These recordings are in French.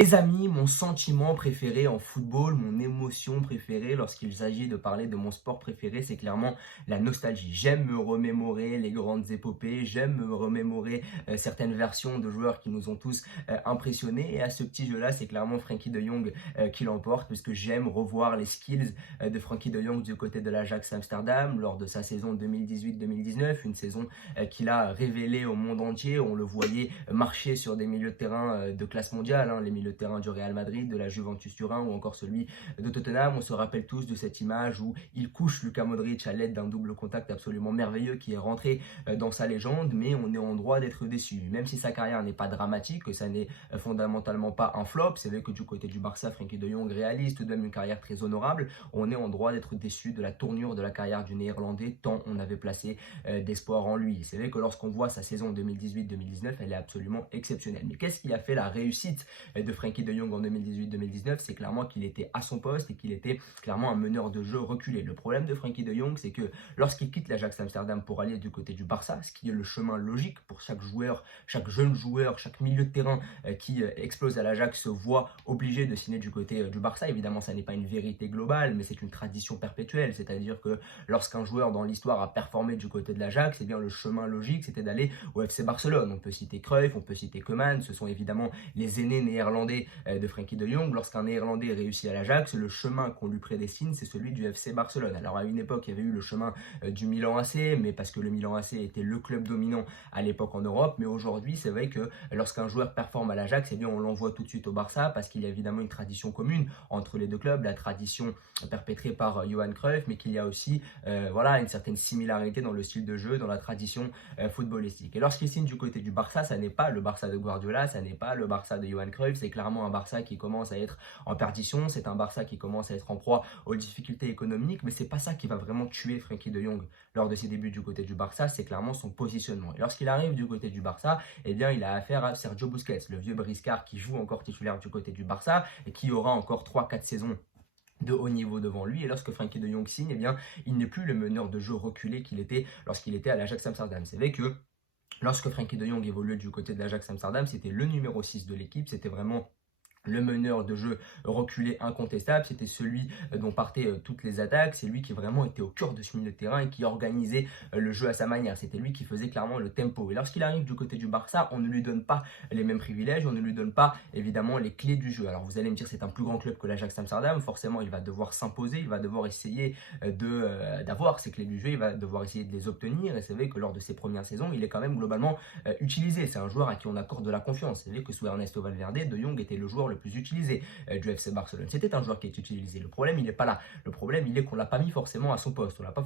Les amis, mon sentiment préféré en football, mon émotion préférée lorsqu'il s'agit de parler de mon sport préféré, c'est clairement la nostalgie. J'aime me remémorer les grandes épopées, j'aime me remémorer certaines versions de joueurs qui nous ont tous impressionnés. Et à ce petit jeu-là, c'est clairement Frenkie de Jong qui l'emporte, puisque j'aime revoir les skills de Frenkie de Jong du côté de l'Ajax Amsterdam lors de sa saison 2018-2019, une saison qu'il a révélée au monde entier. On le voyait marcher sur des milieux de terrain de classe mondiale, hein, les milieux de terrain du Real Madrid, de la Juventus Turin ou encore celui de Tottenham. On se rappelle tous de cette image où il couche Luka Modric à l'aide d'un double contact absolument merveilleux qui est rentré dans sa légende, mais on est en droit d'être déçu. Même si sa carrière n'est pas dramatique, que ça n'est fondamentalement pas un flop, c'est vrai que du côté du Barça, Frenkie de Jong réalise tout de même une carrière très honorable, on est en droit d'être déçu de la tournure de la carrière du Néerlandais, tant on avait placé d'espoir en lui. C'est vrai que lorsqu'on voit sa saison 2018-2019, elle est absolument exceptionnelle. Mais qu'est-ce qui a fait la réussite de Frenkie de Jong en 2018-2019? C'est clairement qu'il était à son poste et qu'il était clairement un meneur de jeu reculé. Le problème de Frenkie de Jong, c'est que lorsqu'il quitte l'Ajax Amsterdam pour aller du côté du Barça, ce qui est le chemin logique pour chaque joueur, chaque jeune joueur, chaque milieu de terrain qui explose à l'Ajax se voit obligé de signer du côté du Barça. Évidemment, ça n'est pas une vérité globale, mais c'est une tradition perpétuelle. C'est-à-dire que lorsqu'un joueur dans l'histoire a performé du côté de l'Ajax, eh bien le chemin logique, c'était d'aller au FC Barcelone. On peut citer Cruyff, on peut citer Koeman, ce sont évidemment les aînés néerlandais de Frenkie de Jong. Lorsqu'un néerlandais réussit à l'Ajax, le chemin qu'on lui prédestine, c'est celui du FC Barcelone. Alors à une époque, il y avait eu le chemin du Milan AC, mais parce que le Milan AC était le club dominant à l'époque en Europe. Mais aujourd'hui, c'est vrai que lorsqu'un joueur performe à l'Ajax, eh bien on l'envoie tout de suite au Barça parce qu'il y a évidemment une tradition commune entre les deux clubs, la tradition perpétrée par Johan Cruyff, mais qu'il y a aussi voilà, une certaine similarité dans le style de jeu, dans la tradition footballistique. Et lorsqu'il signe du côté du Barça, ça n'est pas le Barça de Guardiola, ça n'est pas le Barça de Johan Cruyff, c'est clairement un Barça qui commence à être en perdition, c'est un Barça qui commence à être en proie aux difficultés économiques, mais c'est pas ça qui va vraiment tuer Frenkie de Jong lors de ses débuts du côté du Barça, c'est clairement son positionnement. Et lorsqu'il arrive du côté du Barça, eh bien il a affaire à Sergio Busquets, le vieux briscard qui joue encore titulaire du côté du Barça et qui aura encore 3-4 saisons de haut niveau devant lui. Et lorsque Frenkie de Jong signe, eh bien, il n'est plus le meneur de jeu reculé qu'il était lorsqu'il était à l'Ajax Amsterdam. C'est vrai que lorsque Frenkie de Jong évoluait du côté de l'Ajax Amsterdam, c'était le numéro 6 de l'équipe, c'était vraiment le meneur de jeu reculé incontestable, c'était celui dont partaient toutes les attaques, c'est lui qui vraiment était au cœur de ce milieu de terrain et qui organisait le jeu à sa manière, c'était lui qui faisait clairement le tempo. Et lorsqu'il arrive du côté du Barça, on ne lui donne pas les mêmes privilèges, on ne lui donne pas évidemment les clés du jeu. Alors vous allez me dire c'est un plus grand club que l'Ajax Amsterdam, forcément il va devoir s'imposer, il va devoir essayer d'avoir ces clés du jeu, il va devoir essayer de les obtenir, et c'est vrai que lors de ses premières saisons, il est quand même globalement utilisé, c'est un joueur à qui on accorde de la confiance. C'est vrai que sous Ernesto Valverde, De Jong était le joueur le plus utilisé du FC Barcelone. C'était un joueur qui est utilisé. Le problème, il n'est pas là. Le problème, il est qu'on l'a pas mis forcément à son poste. On l'a pas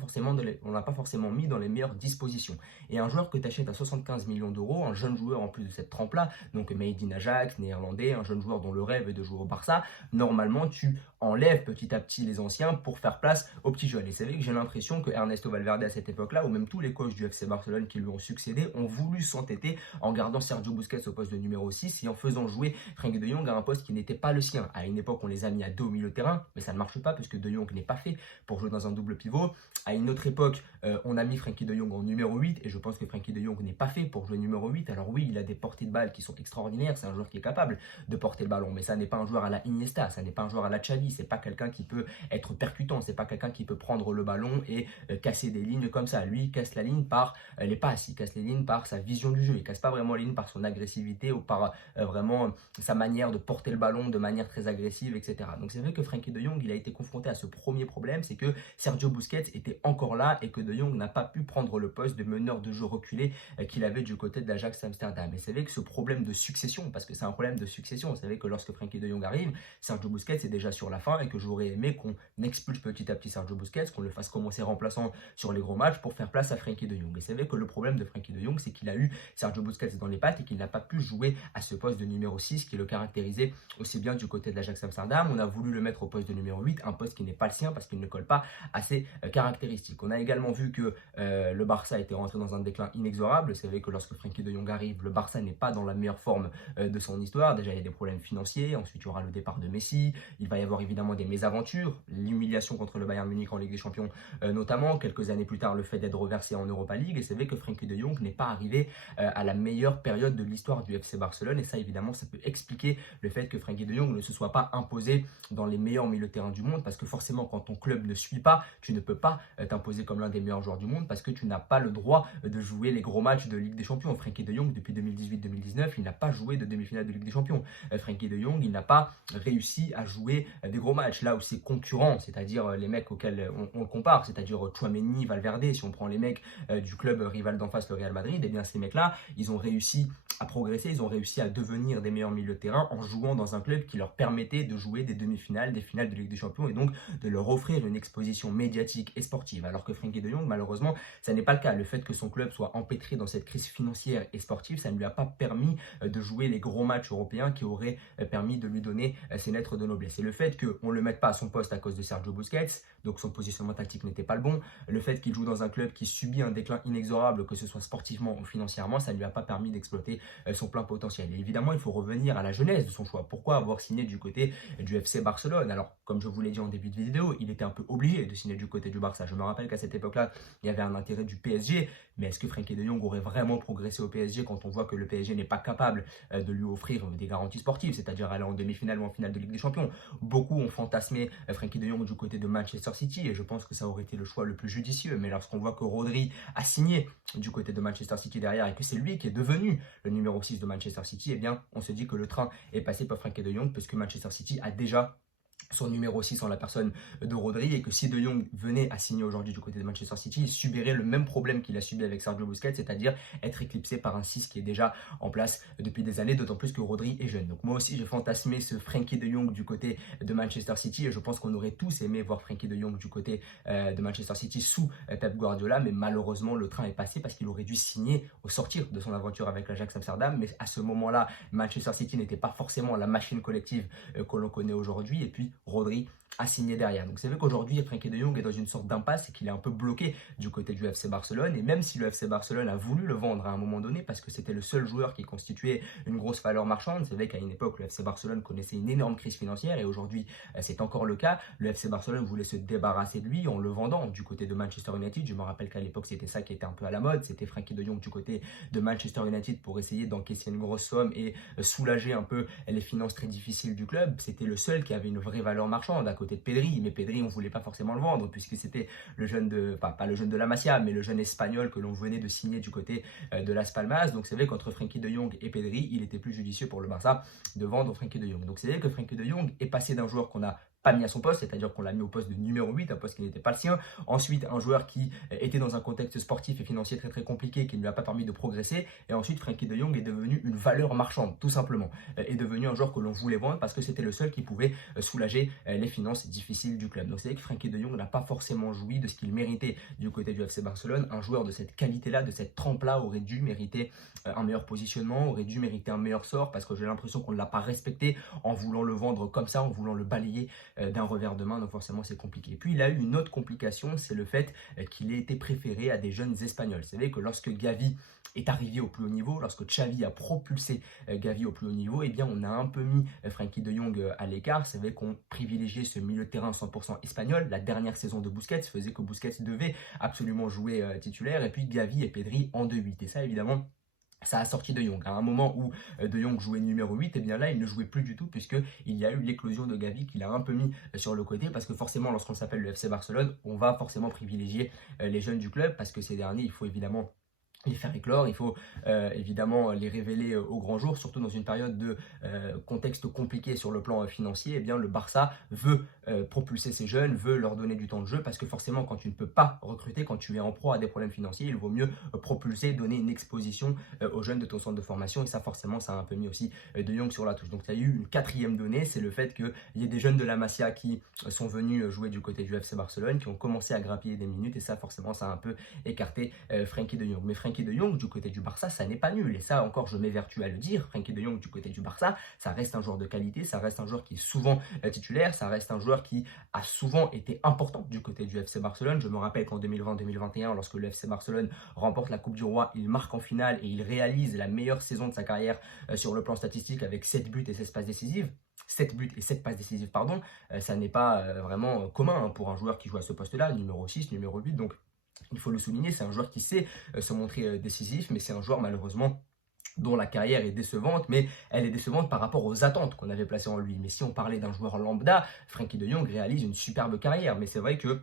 forcément mis dans les meilleures dispositions. Et un joueur que tu achètes à 75 millions d'euros, un jeune joueur en plus de cette trempe-là, donc made in Ajax, néerlandais, un jeune joueur dont le rêve est de jouer au Barça, normalement, tu enlèves petit à petit les anciens pour faire place aux petits jeunes. Et c'est vrai que j'ai l'impression que Ernesto Valverde à cette époque-là, ou même tous les coachs du FC Barcelone qui lui ont succédé, ont voulu s'entêter en gardant Sergio Busquets au poste de numéro 6 et en faisant jouer Frenkie de Jong à un poste qui n'était pas le sien. À une époque, on les a mis à dos au milieu de terrain, mais ça ne marche pas parce que De Jong n'est pas fait pour jouer dans un double pivot. À une autre époque, on a mis Frenkie de Jong en numéro 8 et je pense que Frenkie de Jong n'est pas fait pour jouer numéro 8. Alors oui, il a des portées de balle qui sont extraordinaires, c'est un joueur qui est capable de porter le ballon, mais ça n'est pas un joueur à la Iniesta, ça n'est pas un joueur à la Xavi, c'est pas quelqu'un qui peut être percutant, c'est pas quelqu'un qui peut prendre le ballon et casser des lignes comme ça. Lui, il casse la ligne par les passes, il casse les lignes par sa vision du jeu, il casse pas vraiment les lignes par son agressivité ou par vraiment sa manière de porter le ballon de manière très agressive, etc. Donc c'est vrai que Frenkie de Jong, il a été confronté à ce premier problème, c'est que Sergio Busquets était encore là et que De Jong n'a pas pu prendre le poste de meneur de jeu reculé qu'il avait du côté de l'Ajax Amsterdam. Et c'est vrai que ce problème de succession, parce que c'est un problème de succession, c'est vrai que lorsque Frenkie de Jong arrive, Sergio Busquets est déjà sur la fin et que j'aurais aimé qu'on expulse petit à petit Sergio Busquets, qu'on le fasse commencer remplaçant sur les gros matchs pour faire place à Frenkie de Jong. Et c'est vrai que le problème de Frenkie de Jong, c'est qu'il a eu Sergio Busquets dans les pattes et qu'il n'a pas pu jouer à ce poste de numéro 6 qui le caractérisait aussi bien du côté de l'Ajax Amsterdam. On a voulu le mettre au poste de numéro 8, un poste qui n'est pas le sien parce qu'il ne colle pas à ses caractéristiques. On a également vu que le Barça était rentré dans un déclin inexorable. C'est vrai que lorsque Frenkie de Jong arrive, le Barça n'est pas dans la meilleure forme de son histoire. Déjà, il y a des problèmes financiers. Ensuite, il y aura le départ de Messi. Il va y avoir évidemment des mésaventures. L'humiliation contre le Bayern Munich en Ligue des Champions, notamment. Quelques années plus tard, le fait d'être reversé en Europa League. Et c'est vrai que Frenkie de Jong n'est pas arrivé à la meilleure période de l'histoire du FC Barcelone. Et ça, évidemment, ça peut expliquer le fait fait que Frenkie de Jong ne se soit pas imposé dans les meilleurs milieux de terrain du monde, parce que forcément quand ton club ne suit pas, tu ne peux pas t'imposer comme l'un des meilleurs joueurs du monde, parce que tu n'as pas le droit de jouer les gros matchs de Ligue des Champions. Frenkie de Jong, depuis 2018-2019, il n'a pas joué de demi-finale de Ligue des Champions. Frenkie de Jong, il n'a pas réussi à jouer des gros matchs. Là où ses concurrents, c'est-à-dire les mecs auxquels on le compare, c'est-à-dire Tchouaméni, Valverde, si on prend les mecs du club rival d'en face, le Real Madrid, et bien ces mecs-là, ils ont réussi à progresser, ils ont réussi à devenir des meilleurs milieux de terrain en jouant dans un club qui leur permettait de jouer des demi-finales, des finales de Ligue des Champions, et donc de leur offrir une exposition médiatique et sportive. Alors que Frenkie de Jong, malheureusement, ça n'est pas le cas. Le fait que son club soit empêtré dans cette crise financière et sportive, ça ne lui a pas permis de jouer les gros matchs européens qui auraient permis de lui donner ses lettres de noblesse. Et le fait qu'on ne le mette pas à son poste à cause de Sergio Busquets, donc son positionnement tactique n'était pas le bon, le fait qu'il joue dans un club qui subit un déclin inexorable, que ce soit sportivement ou financièrement, ça ne lui a pas permis d'exploiter son plein potentiel. Et évidemment, il faut revenir à la genèse de son choix. Pourquoi avoir signé du côté du FC Barcelone? Alors, comme je vous l'ai dit en début de vidéo, il était un peu obligé de signer du côté du Barça. Je me rappelle qu'à cette époque-là, il y avait un intérêt du PSG, mais est-ce que Frenkie de Jong aurait vraiment progressé au PSG quand on voit que le PSG n'est pas capable de lui offrir des garanties sportives, c'est-à-dire aller en demi-finale ou en finale de Ligue des Champions? Beaucoup ont fantasmé Frenkie de Jong du côté de Manchester City, et je pense que ça aurait été le choix le plus judicieux. Mais lorsqu'on voit que Rodri a signé du côté de Manchester City derrière, et que c'est lui qui est devenu le numéro 6 de Manchester City, eh bien, on se dit que le train est passé pour Frenkie de Jong, puisque Manchester City a déjà son numéro 6 en la personne de Rodri, et que si De Jong venait à signer aujourd'hui du côté de Manchester City, il subirait le même problème qu'il a subi avec Sergio Busquets, c'est-à-dire être éclipsé par un 6 qui est déjà en place depuis des années, d'autant plus que Rodri est jeune. Donc moi aussi j'ai fantasmé ce Frenkie de Jong du côté de Manchester City, et je pense qu'on aurait tous aimé voir Frenkie de Jong du côté de Manchester City sous Pep Guardiola, mais malheureusement le train est passé parce qu'il aurait dû signer au sortir de son aventure avec l'Ajax Amsterdam, mais à ce moment-là Manchester City n'était pas forcément la machine collective que l'on connaît aujourd'hui, et puis Rodri a signé derrière. Donc c'est vrai qu'aujourd'hui Frenkie de Jong est dans une sorte d'impasse et qu'il est un peu bloqué du côté du FC Barcelone, et même si le FC Barcelone a voulu le vendre à un moment donné parce que c'était le seul joueur qui constituait une grosse valeur marchande, c'est vrai qu'à une époque le FC Barcelone connaissait une énorme crise financière, et aujourd'hui c'est encore le cas. Le FC Barcelone voulait se débarrasser de lui en le vendant du côté de Manchester United. Je me rappelle qu'à l'époque c'était ça qui était un peu à la mode, c'était Frenkie de Jong du côté de Manchester United pour essayer d'encaisser une grosse somme et soulager un peu les finances très difficiles du club. C'était le seul qui avait une vraie valeur marchande à côté de Pedri, mais Pedri on voulait pas forcément le vendre puisque c'était le jeune de, enfin pas le jeune de la Masia, mais le jeune espagnol que l'on venait de signer du côté de Las Palmas. Donc c'est vrai qu'entre Frenkie de Jong et Pedri, il était plus judicieux pour le Barça de vendre Frenkie de Jong. Donc c'est vrai que Frenkie de Jong est passé d'un joueur qu'on a pas mis à son poste, c'est-à-dire qu'on l'a mis au poste de numéro 8, un poste qui n'était pas le sien. Ensuite, un joueur qui était dans un contexte sportif et financier très très compliqué, qui ne lui a pas permis de progresser. Et ensuite, Frenkie de Jong est devenu une valeur marchande, tout simplement. Est devenu un joueur que l'on voulait vendre parce que c'était le seul qui pouvait soulager les finances difficiles du club. Donc c'est vrai que Frenkie de Jong n'a pas forcément joui de ce qu'il méritait du côté du FC Barcelone. Un joueur de cette qualité-là, de cette trempe-là, aurait dû mériter un meilleur positionnement, aurait dû mériter un meilleur sort, parce que j'ai l'impression qu'on ne l'a pas respecté en voulant le vendre comme ça, en voulant le balayer d'un revers de main, donc forcément c'est compliqué. Et puis il a eu une autre complication, c'est le fait qu'il ait été préféré à des jeunes espagnols. C'est vrai que lorsque Gavi est arrivé au plus haut niveau, lorsque Xavi a propulsé Gavi au plus haut niveau, eh bien on a un peu mis Frenkie de Jong à l'écart. C'est vrai qu'on privilégiait ce milieu de terrain 100% espagnol. La dernière saison de Busquets faisait que Busquets devait absolument jouer titulaire, et puis Gavi et Pedri en 2-8. Et ça évidemment, ça a sorti De Jong. À un moment où De Jong jouait numéro 8, et bien là, il ne jouait plus du tout, puisqu'il y a eu l'éclosion de Gavi qu'il a un peu mis sur le côté, parce que forcément, lorsqu'on s'appelle le FC Barcelone, on va forcément privilégier les jeunes du club, parce que ces derniers, il faut évidemment les faire éclore, il faut évidemment les révéler au grand jour, surtout dans une période de contexte compliqué sur le plan financier. Eh bien, le Barça veut propulser ces jeunes, veut leur donner du temps de jeu, parce que forcément quand tu ne peux pas recruter, quand tu es en proie à des problèmes financiers, il vaut mieux propulser, donner une exposition aux jeunes de ton centre de formation, et ça forcément ça a un peu mis aussi De Jong sur la touche. Donc il y a eu une quatrième donnée, c'est le fait qu'il y ait des jeunes de la Masia qui sont venus jouer du côté du FC Barcelone, qui ont commencé à grappiller des minutes, et ça forcément ça a un peu écarté Frenkie de Jong. Mais Frenkie de Jong du côté du Barça, ça n'est pas nul, et ça encore je m'évertue à le dire. Frenkie de Jong du côté du Barça, ça reste un joueur de qualité, ça reste un joueur qui est souvent titulaire, ça reste un joueur qui a souvent été important du côté du FC Barcelone. Je me rappelle qu'en 2020-2021, lorsque le FC Barcelone remporte la Coupe du Roi, il marque en finale et il réalise la meilleure saison de sa carrière sur le plan statistique, avec 7 buts et 16 passes décisives. 7 buts et 7 passes décisives, pardon, ça n'est pas vraiment commun pour un joueur qui joue à ce poste-là, numéro 6, numéro 8, donc il faut le souligner, c'est un joueur qui sait se montrer décisif, mais c'est un joueur malheureusement dont la carrière est décevante, mais elle est décevante par rapport aux attentes qu'on avait placées en lui. Mais si on parlait d'un joueur lambda, Frenkie de Jong réalise une superbe carrière. Mais c'est vrai que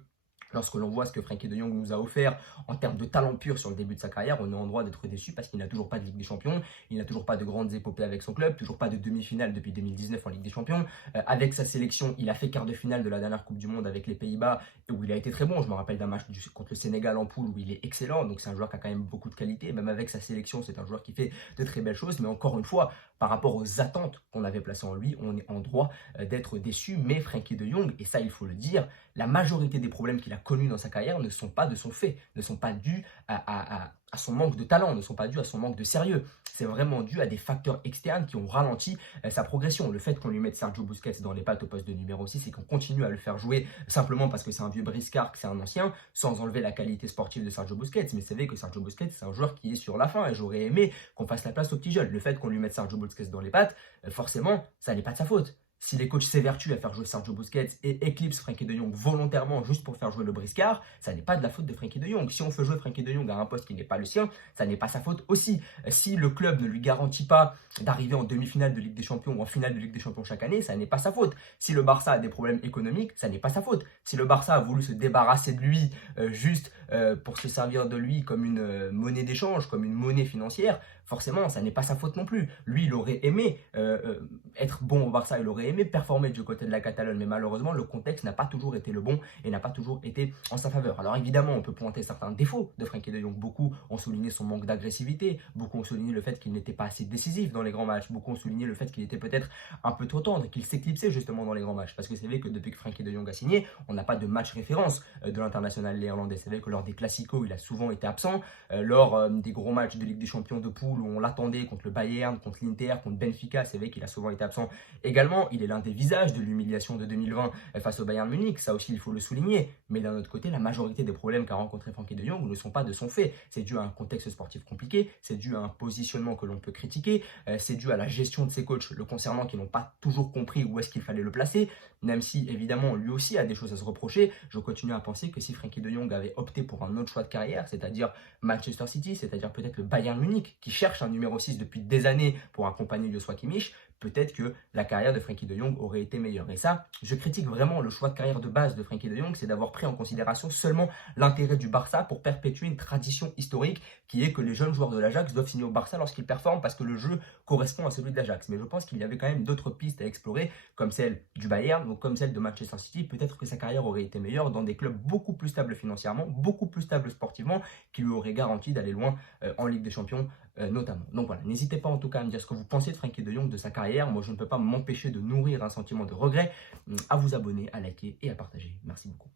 lorsque l'on voit ce que Frenkie de Jong nous a offert en termes de talent pur sur le début de sa carrière, on est en droit d'être déçu parce qu'il n'a toujours pas de Ligue des Champions, il n'a toujours pas de grandes épopées avec son club, toujours pas de demi-finale depuis 2019 en Ligue des Champions. Avec sa sélection, il a fait quart de finale de la dernière Coupe du Monde avec les Pays-Bas où il a été très bon. Je me rappelle d'un match contre le Sénégal en poule où il est excellent, donc c'est un joueur qui a quand même beaucoup de qualité. Même avec sa sélection, c'est un joueur qui fait de très belles choses, mais encore une fois, par rapport aux attentes qu'on avait placées en lui, on est en droit d'être déçu. Mais Frenkie de Jong, et ça il faut le dire, la majorité des problèmes qu'il a connus dans sa carrière ne sont pas de son fait, ne sont pas dus à son manque de talent, ne sont pas dus à son manque de sérieux. C'est vraiment dû à des facteurs externes qui ont ralenti sa progression. Le fait qu'on lui mette Sergio Busquets dans les pattes au poste de numéro 6 et qu'on continue à le faire jouer simplement parce que c'est un vieux briscard, que c'est un ancien, sans enlever la qualité sportive de Sergio Busquets. Mais c'est vrai que Sergio Busquets, c'est un joueur qui est sur la fin et j'aurais aimé qu'on fasse la place aux petits jeunes. Le fait qu'on lui mette Sergio Busquets dans les pattes, forcément, ça n'est pas de sa faute. Si les coachs s'évertuent à faire jouer Sergio Busquets et éclipsent Frenkie de Jong volontairement juste pour faire jouer le briscard, ça n'est pas de la faute de Frenkie de Jong. Si on fait jouer Frenkie de Jong à un poste qui n'est pas le sien, ça n'est pas sa faute aussi. Si le club ne lui garantit pas d'arriver en demi-finale de Ligue des Champions ou en finale de Ligue des Champions chaque année, ça n'est pas sa faute. Si le Barça a des problèmes économiques, ça n'est pas sa faute. Si le Barça a voulu se débarrasser de lui juste pour se servir de lui comme une monnaie d'échange, comme une monnaie financière, forcément, ça n'est pas sa faute non plus. Lui, il aurait aimé être bon au Barça, il aurait aimé performer du côté de la Catalogne, mais malheureusement, le contexte n'a pas toujours été le bon et n'a pas toujours été en sa faveur. Alors évidemment, on peut pointer certains défauts de Frenkie de Jong. Beaucoup ont souligné son manque d'agressivité, beaucoup ont souligné le fait qu'il n'était pas assez décisif dans les grands matchs, beaucoup ont souligné le fait qu'il était peut-être un peu trop tendre, qu'il s'éclipsait justement dans les grands matchs. Parce que c'est vrai que depuis que Frenkie de Jong a signé, on n'a pas de match référence de l'international néerlandais. C'est vrai que lors des classicos, il a souvent été absent. Lors des gros matchs de Ligue des Champions de poule où on l'attendait contre le Bayern, contre l'Inter, contre Benfica, c'est vrai qu'il a souvent été absent également. Il est l'un des visages de l'humiliation de 2020 face au Bayern Munich, ça aussi il faut le souligner. Mais d'un autre côté, la majorité des problèmes qu'a rencontré Frenkie de Jong ne sont pas de son fait. C'est dû à un contexte sportif compliqué, c'est dû à un positionnement que l'on peut critiquer, c'est dû à la gestion de ses coachs le concernant qui n'ont pas toujours compris où est-ce qu'il fallait le placer, même si évidemment lui aussi a des choses à se reprocher. Je continue à penser que si Frenkie de Jong avait opté pour un autre choix de carrière, c'est-à-dire Manchester City, c'est-à-dire peut-être le Bayern Munich, qui cherche un numéro 6 depuis des années pour accompagner Joshua Kimmich, peut-être que la carrière de Frenkie de Jong aurait été meilleure. Et ça, je critique vraiment le choix de carrière de base de Frenkie de Jong, c'est d'avoir pris en considération seulement l'intérêt du Barça pour perpétuer une tradition historique qui est que les jeunes joueurs de l'Ajax doivent signer au Barça lorsqu'ils performent parce que le jeu correspond à celui de l'Ajax. Mais je pense qu'il y avait quand même d'autres pistes à explorer, comme celle du Bayern ou comme celle de Manchester City. Peut-être que sa carrière aurait été meilleure dans des clubs beaucoup plus stables financièrement, beaucoup plus stables sportivement, qui lui auraient garanti d'aller loin en Ligue des Champions notamment. Donc voilà, n'hésitez pas en tout cas à me dire ce que vous pensez de Frenkie de Jong, de sa carrière. Moi, je ne peux pas m'empêcher de nourrir un sentiment de regret. À vous abonner, à liker et à partager. Merci beaucoup.